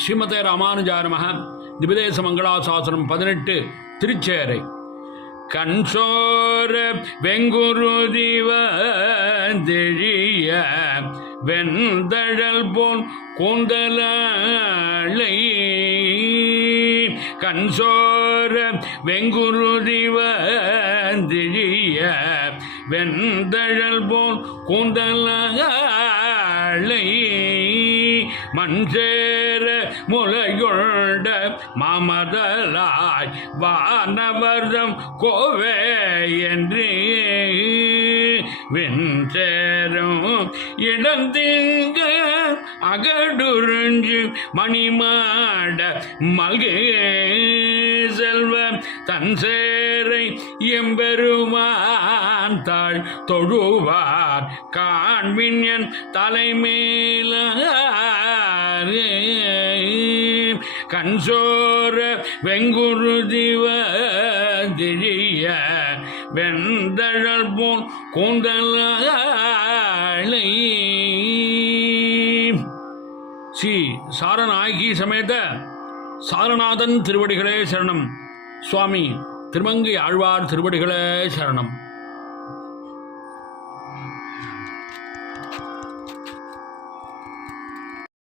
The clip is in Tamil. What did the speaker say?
ஸ்ரீமதே ராமானுஜாய நமஹ. திபதேச மங்களாசாசனம் 18 திருச்சேரை. கண்சோர வெங்குருதிவ தெழிய வெந்தழல் போன் கூந்தலை கண்சோர வெங்குருதிவ தெழிய வெந்தழல் போன் கூந்தலை மஞ்சேர முலையுண்ட மாமதலாய் வானவர்தம் கோவே என்று வெஞ்சேரும் இடந்திங்க அகடுறிஞ்சு மணிமாட மல்கே செல்வ தன் சேரை எம்பெருமான் தாழ் தொழுவார் காண்பின் என் தலைமேல கண்சோர வெங்குருதிவ திழிய வெந்தழல் போன் கூந்தலை. ஸ்ரீ சாரநாயகி சமேத சாரநாதன் திருவடிகளே சரணம். சுவாமி திருமங்கை ஆழ்வார் திருவடிகளே சரணம்.